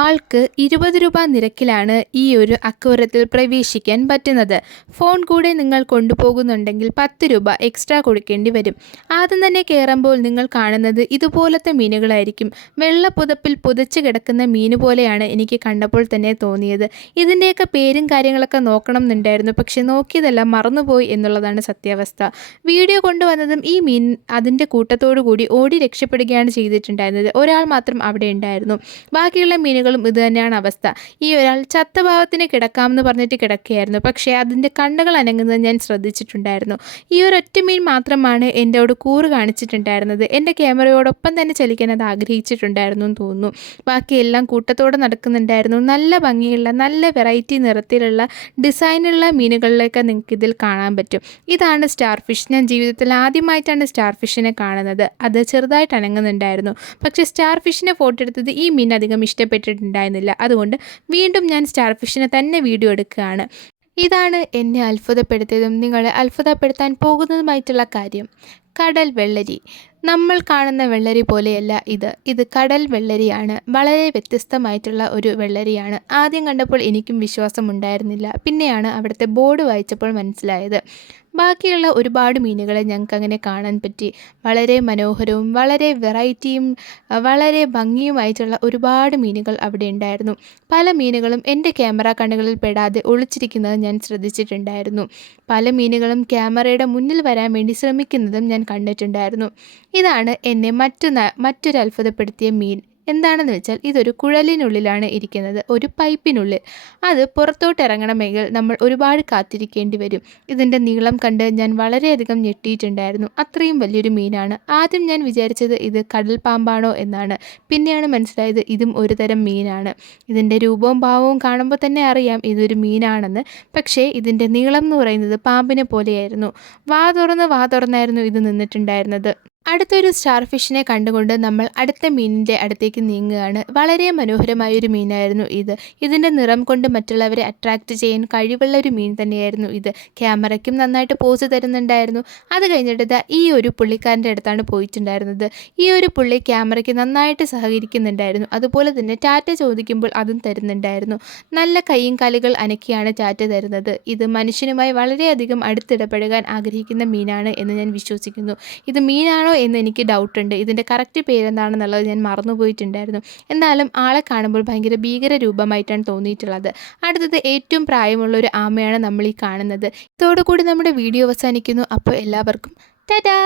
ആൾക്ക് 20 രൂപ നിരക്കിലാണ് ഈ ഒരു അക്വേറിയത്തിൽ പ്രവേശിക്കാൻ പറ്റുന്നത്. ഫോൺ കൂടെ നിങ്ങൾ കൊണ്ടുപോകുന്നുണ്ടെങ്കിൽ 10 രൂപ എക്സ്ട്രാ കൊടുക്കേണ്ടി വരും. ആദ്യം തന്നെ കയറുമ്പോൾ നിങ്ങൾ കാണുന്നത് ഇതുപോലത്തെ മീനുകളായിരിക്കും. വെള്ള പുതപ്പിൽ പുതച്ച് കിടക്കുന്ന മീൻ പോലെയാണ് എനിക്ക് കണ്ടപ്പോൾ തന്നെ തോന്നിയത്. ഇതിൻ്റെയൊക്കെ പേരും കാര്യങ്ങളൊക്കെ നോക്കണം എന്നുണ്ടായിരുന്നു, പക്ഷെ നോക്കിയതെല്ലാം മറന്നുപോയി എന്നുള്ളതാണ് സത്യാവസ്ഥ. വീഡിയോ കൊണ്ടുവന്നതും ഈ മീൻ അതിൻ്റെ കൂട്ടത്തോടു കൂടി ഓടി രക്ഷപ്പെടുകയാണ് ചെയ്തിട്ടുണ്ടായിരുന്നത്. ഒരാൾ മാത്രം അവിടെ ഉണ്ടായിരുന്നു. ബാക്കിയുള്ള മീനുകളും ഇത് തന്നെയാണ് അവസ്ഥ. ഈ ഒരാൾ ചത്ത ഭാവത്തിന് കിടക്കാമെന്ന് പറഞ്ഞിട്ട് കിടക്കുകയായിരുന്നു, പക്ഷേ അതിൻ്റെ കണ്ണുകൾ അനങ്ങുന്നത് ഞാൻ ശ്രദ്ധിച്ചിട്ടുണ്ടായിരുന്നു. ഈ ഒരൊറ്റ മീൻ മാത്രമാണ് എന്നോട് കൂറ് കാണിച്ചിട്ടുണ്ടായിരുന്നത്. എൻ്റെ ക്യാമറയോടൊപ്പം തന്നെ ചലിക്കാൻ അത് ആഗ്രഹിച്ചിട്ടുണ്ടായിരുന്നു എന്ന് തോന്നുന്നു. ബാക്കിയെല്ലാം കൂട്ടത്തോടെ നടക്കുന്നുണ്ടായിരുന്നു. നല്ല ഭംഗിയുള്ള നല്ല വെറൈറ്റി നിറത്തിലുള്ള ഡിസൈനുള്ള മീനുകളിലൊക്കെ നിങ്ങൾക്ക് ഇതിൽ കാണാൻ പറ്റും. ഇതാണ് സ്റ്റാർ ഫിഷ്. ഞാൻ ജീവിതത്തിൽ ആദ്യമായിട്ടാണ് സ്റ്റാർ ഫിഷിനെ കാണുന്നത്. അത് ചെറുതായിട്ട് അനങ്ങുന്നുണ്ടായിരുന്നു. പക്ഷേ സ്റ്റാർ ഫിഷിനെ ഫോട്ടോ എടുത്തത് ഈ മീൻ അധികം ഇഷ്ടപ്പെട്ടിട്ടുണ്ടായിരുന്നില്ല. അതുകൊണ്ട് വീണ്ടും ഞാൻ സ്റ്റാർ ഫിഷിനെ തന്നെ വീഡിയോ എടുക്കുകയാണ്. ഇതാണ് എന്നെ അത്ഭുതപ്പെടുത്തിയതും നിങ്ങളെ അത്ഭുതപ്പെടുത്താൻ പോകുന്നതുമായിട്ടുള്ള കാര്യം. കടൽ വെള്ളരി. നമ്മൾ കാണുന്ന വെള്ളരി പോലെയല്ല ഇത് കടൽ വെള്ളരിയാണ്. വളരെ വ്യത്യസ്തമായിട്ടുള്ള ഒരു വെള്ളരിയാണ്. ആദ്യം കണ്ടപ്പോൾ എനിക്കും വിശ്വാസം ഉണ്ടായിരുന്നില്ല. പിന്നെയാണ് അവിടുത്തെ ബോർഡ് വായിച്ചപ്പോൾ മനസ്സിലായത്. ബാക്കിയുള്ള ഒരുപാട് മീനുകളെ ഞങ്ങൾക്ക് അങ്ങനെ കാണാൻ പറ്റി. വളരെ മനോഹരവും വളരെ വെറൈറ്റിയും വളരെ ഭംഗിയുമായിട്ടുള്ള ഒരുപാട് മീനുകൾ അവിടെ ഉണ്ടായിരുന്നു. പല മീനുകളും എൻ്റെ ക്യാമറ കണ്ണുകളിൽ പെടാതെ ഒളിച്ചിരിക്കുന്നത് ഞാൻ ശ്രദ്ധിച്ചിട്ടുണ്ടായിരുന്നു. പല മീനുകളും ക്യാമറയുടെ മുന്നിൽ വരാൻ വേണ്ടി ശ്രമിക്കുന്നതും ഞാൻ കണ്ടിട്ടുണ്ടായിരുന്നു. ഇതാണ് എന്നെ മറ്റൊരു അത്ഭുതപ്പെടുത്തിയ മീൻ. എന്താണെന്ന് വെച്ചാൽ ഇതൊരു കുഴലിനുള്ളിലാണ് ഇരിക്കുന്നത്, ഒരു പൈപ്പിനുള്ളിൽ. അത് പുറത്തോട്ട് ഇറങ്ങണമെങ്കിൽ നമ്മൾ ഒരുപാട് കാത്തിരിക്കേണ്ടി വരും. ഇതിൻ്റെ നീളം കണ്ട് ഞാൻ വളരെയധികം ഞെട്ടിയിട്ടുണ്ടായിരുന്നു. അത്രയും വലിയൊരു മീനാണ്. ആദ്യം ഞാൻ വിചാരിച്ചത് ഇത് കടൽ പാമ്പാണോ എന്നാണ്. പിന്നെയാണ് മനസ്സിലായത് ഇതും ഒരു തരം മീനാണ്. ഇതിൻ്റെ രൂപവും ഭാവവും കാണുമ്പോൾ തന്നെ അറിയാം ഇതൊരു മീനാണെന്ന്. പക്ഷേ ഇതിൻ്റെ നീളം എന്ന് പറയുന്നത് പാമ്പിനെ പോലെയായിരുന്നു. വാ തുറന്നായിരുന്നു ഇത് നിന്നിട്ടുണ്ടായിരുന്നത്. അടുത്തൊരു സ്റ്റാർ ഫിഷിനെ കണ്ടുകൊണ്ട് നമ്മൾ അടുത്ത മീനിൻ്റെ അടുത്തേക്ക് നീങ്ങുകയാണ്. വളരെ മനോഹരമായൊരു മീനായിരുന്നു ഇത്. ഇതിൻ്റെ നിറം കൊണ്ട് മറ്റുള്ളവരെ അട്രാക്റ്റ് ചെയ്യാൻ കഴിവുള്ള ഒരു മീൻ തന്നെയായിരുന്നു ഇത്. ക്യാമറയ്ക്കും നന്നായിട്ട് പോസ് തരുന്നുണ്ടായിരുന്നു. അത് കഴിഞ്ഞിട്ട് ഈ ഒരു പുള്ളിക്കാരൻ്റെ അടുത്താണ് പോയിട്ടുണ്ടായിരുന്നത്. ഈ ഒരു പുള്ളി ക്യാമറയ്ക്ക് നന്നായിട്ട് സഹകരിക്കുന്നുണ്ടായിരുന്നു. അതുപോലെ തന്നെ ടാറ്റ ചോദിക്കുമ്പോൾ അതും തരുന്നുണ്ടായിരുന്നു. നല്ല കൈയും കാലുകൾ അനക്കിയാണ് ടാറ്റ തരുന്നത്. ഇത് മനുഷ്യനുമായി വളരെയധികം അടുത്തിടപഴകാൻ ആഗ്രഹിക്കുന്ന മീനാണ് എന്ന് ഞാൻ വിശ്വസിക്കുന്നു. ഇത് മീനാണോ എന്ന് എനിക്ക് ഡൗട്ടുണ്ട്. ഇതിൻ്റെ കറക്റ്റ് പേരെന്താണെന്നുള്ളത് ഞാൻ മറന്നുപോയിട്ടുണ്ടായിരുന്നു. എന്നാലും ആളെ കാണുമ്പോൾ ഭയങ്കര ഭീകര രൂപമായിട്ടാണ് തോന്നിയിട്ടുള്ളത്. അടുത്തത് ഏറ്റവും പ്രായമുള്ള ഒരു ആമയാണ് നമ്മൾ ഈ കാണുന്നത്. ഇതോടുകൂടി നമ്മുടെ വീഡിയോ അവസാനിക്കുന്നു. അപ്പോൾ എല്ലാവർക്കും ടാറ്റാ.